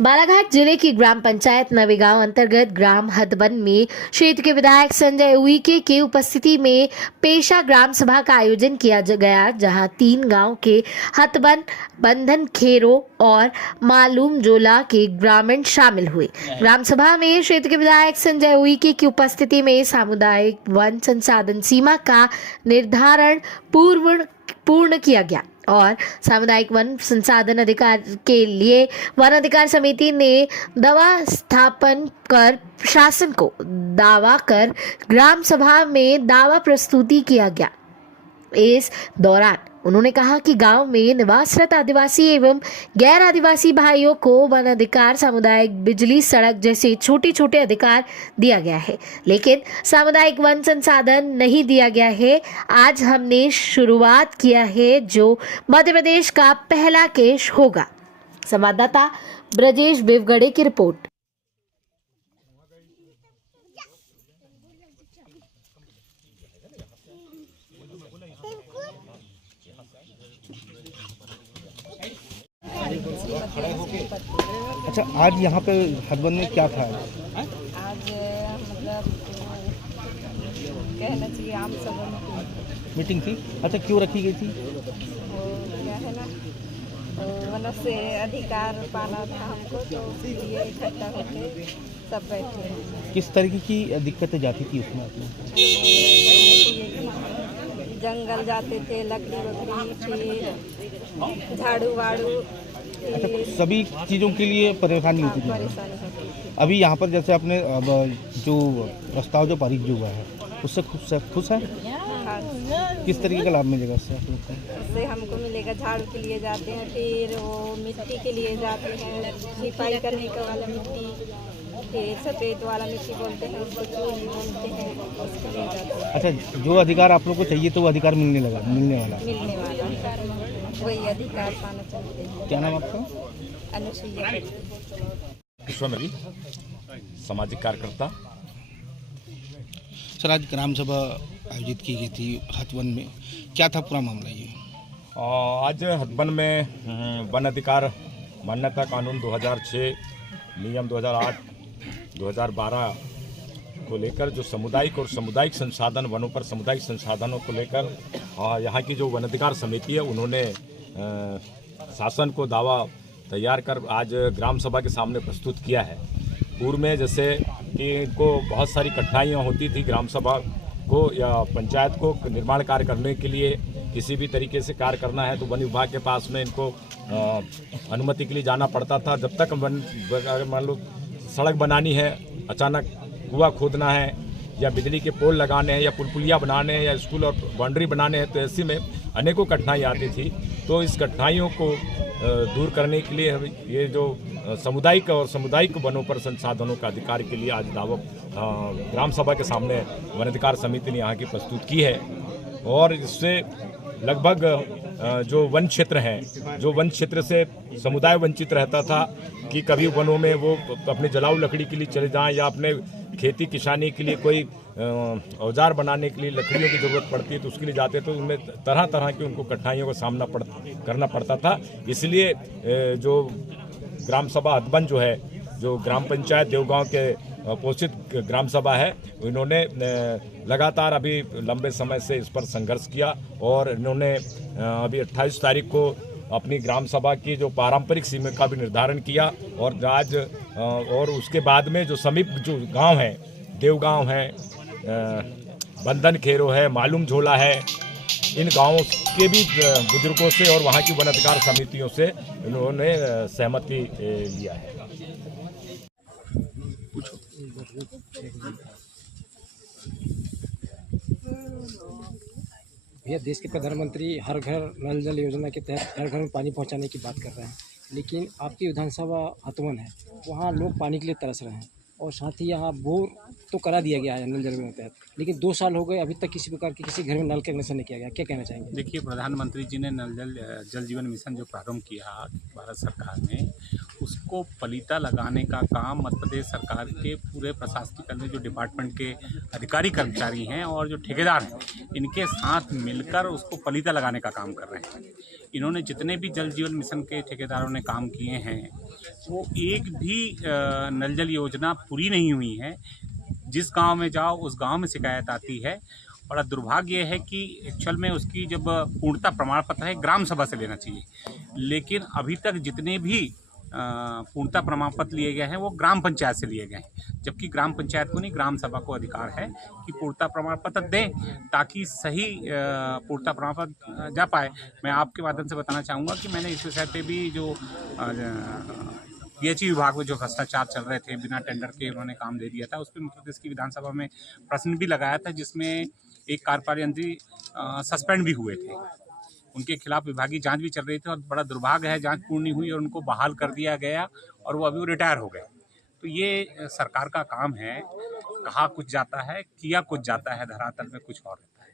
बालाघाट जिले की ग्राम पंचायत नवेगांव अंतर्गत ग्राम हथबन में क्षेत्र के विधायक संजय उइके के उपस्थिति में पेशा ग्राम सभा का आयोजन किया गया, जहां 3 गांव के हथबन, बंधन खेरो और मालूम जोला के ग्रामीण शामिल हुए। ग्राम सभा में क्षेत्र के विधायक संजय उइके की उपस्थिति में सामुदायिक वन संसाधन सीमा का निर्धारण पूर्ण किया गया और सामुदायिक वन संसाधन अधिकार के लिए वन अधिकार समिति ने दावा स्थापन कर शासन को दावा कर ग्राम सभा में दावा प्रस्तुति किया गया। इस दौरान उन्होंने कहा कि गांव में निवासरत आदिवासी एवं गैर आदिवासी भाइयों को वन अधिकार, सामुदायिक बिजली, सड़क जैसे छोटे छोटे अधिकार दिया गया है, लेकिन सामुदायिक वन संसाधन नहीं दिया गया है। आज हमने शुरुआत किया है जो मध्य प्रदेश का पहला केस होगा। संवाददाता ब्रजेश बिवगड़े की रिपोर्ट। अच्छा, आज यहाँ पे हथबन में क्या था? आज मतलब कहना चाहिए आम सभा मीटिंग थी। अच्छा, क्यों रखी गई थी? वो क्या है ना, मतलब से अधिकार पाना था हमको, तो इसलिए इकट्ठा होके सब बैठे हैं। किस तरीके की दिक्कतें जाती थी उसमें आपने? जंगल जाते थे, लकड़ी वकड़ी, फिर झाड़ू वाड़ू, अच्छा, सभी चीज़ों के लिए परेशानी होती थी। परेशानी होती थी। अभी यहाँ पर जैसे आपने अब जो प्रस्ताव जो पारित जो हुआ है उससे खुश है? किस तरीके का लाभ मिलेगा उससे आप लोग को? उससे हमको मिलेगा, झाड़ू के लिए जाते हैं, फिर वो मिट्टी के लिए जाते हैं, सिपाही करने का वाला मिट्टी, फिर सफ़ेद वाला मिट्टी बोलते हैं, उसको चूनी बोलते हैं, उसके लिए जाते हैं। अच्छा, जो अधिकार आप लोग को चाहिए तो वो अधिकार मिलने वाला वही अधिकार पाना चाहते हैं। क्या नाम आपका? अनुसुईया विश्वमेरी, सामाजिक कार्यकर्ता। सर, आज ग्राम सभा आयोजित की गई थी हथबन में, क्या था पूरा मामला ये? आज हथबन में वन अधिकार मान्यता कानून 2006, नियम 2008, 2012 को लेकर जो सामुदायिक और सामुदायिक संसाधन, वनों पर सामुदायिक संसाधनों को लेकर यहाँ की जो वन अधिकार समिति है उन्होंने शासन को दावा तैयार कर आज ग्राम सभा के सामने प्रस्तुत किया है। पूर्व में जैसे कि इनको बहुत सारी कठिनाइयाँ होती थी ग्राम सभा को या पंचायत को निर्माण कार्य करने के लिए, किसी भी तरीके से कार्य करना है तो वन विभाग के पास में इनको अनुमति के लिए जाना पड़ता था। जब तक मान लो सड़क बनानी है, अचानक कुआं खोदना है या बिजली के पोल लगाने हैं या पुलिया बनाने हैं या स्कूल और बाउंड्री बनाने हैं, तो ऐसे में अनेकों कठिनाई आती थी। तो इस कठिनाइयों को दूर करने के लिए ये जो सामुदायिक और सामुदायिक वनों पर संसाधनों का अधिकार के लिए आज दावा ग्राम सभा के सामने वन अधिकार समिति ने यहाँ की प्रस्तुत की है। और इससे लगभग जो वन क्षेत्र हैं, जो वन क्षेत्र से समुदाय वंचित रहता था कि कभी वनों में वो अपने जलाऊ लकड़ी के लिए चले जाएं या अपने खेती किसानी के लिए कोई औजार बनाने के लिए लकड़ियों की ज़रूरत पड़ती है तो उसके लिए जाते तो उनमें तरह तरह की उनको कठिनाइयों का सामना करना पड़ता था। इसलिए जो ग्राम सभा हथबन जो है, जो ग्राम पंचायत देवगांव के पोषित ग्राम सभा है, इन्होंने लगातार अभी लंबे समय से इस पर संघर्ष किया और इन्होंने अभी 28 तारीख को अपनी ग्राम सभा की जो पारंपरिक सीमा का भी निर्धारण किया। और आज और उसके बाद में जो समीप जो गांव हैं, देवगांव है, बंधन खेरो है, मालूम झोला है, इन गांवों के भी बुजुर्गों से और वहां की वन अधिकार समितियों से इन्होंने सहमति लिया है। भैया, देश के प्रधानमंत्री हर घर नल जल योजना के तहत हर घर में पानी पहुंचाने की बात कर रहे हैं, लेकिन आपकी विधानसभा हथबन है, वहाँ लोग पानी के लिए तरस रहे हैं और साथ ही यहाँ बोर तो करा दिया गया है नल जल योजना के तहत, लेकिन 2 साल हो गए अभी तक किसी प्रकार के किसी घर में नल कनेक्शन नहीं किया गया। क्या कहना चाहेंगे? देखिए, प्रधानमंत्री जी ने जल जीवन मिशन जो प्रारंभ किया भारत सरकार ने, उसको पलीता लगाने का काम मध्य प्रदेश सरकार के पूरे प्रशासनिक में जो डिपार्टमेंट के अधिकारी कर्मचारी हैं और जो ठेकेदार हैं, इनके साथ मिलकर उसको पलीता लगाने का काम कर रहे हैं। इन्होंने जितने भी जल जीवन मिशन के ठेकेदारों ने काम किए हैं, वो एक भी नल जल योजना पूरी नहीं हुई है। जिस गांव में जाओ उस गांव में शिकायत आती है। बड़ा दुर्भाग्य ये है कि एक्चुअल में उसकी जब पूर्णता प्रमाण पत्र है ग्राम सभा से लेना चाहिए, लेकिन अभी तक जितने भी पूर्णता प्रमाण पत्र लिए गए हैं वो ग्राम पंचायत से लिए गए हैं, जबकि ग्राम पंचायत को नहीं, ग्राम सभा को अधिकार है कि पूर्णता प्रमाण पत्र दें ताकि सही पूर्णता प्रमाण पत्र जा पाए। मैं आपके माध्यम से बताना चाहूँगा कि मैंने इस विषय पे भी जो पीएचई विभाग में जो भ्रष्टाचार चल रहे थे, बिना टेंडर के उन्होंने काम दे दिया था, उस पर मध्य प्रदेश की विधानसभा में प्रश्न भी लगाया था, जिसमें एक कार्यपालिक मंत्री सस्पेंड भी हुए थे। उनके खिलाफ विभागीय जांच भी चल रही थी और बड़ा दुर्भाग्य है जांच पूर्ण नहीं हुई और उनको बहाल कर दिया गया और वो अभी रिटायर हो गए। तो ये सरकार का काम है, कहा कुछ जाता है, किया कुछ जाता है, धरातल में कुछ और रहता है।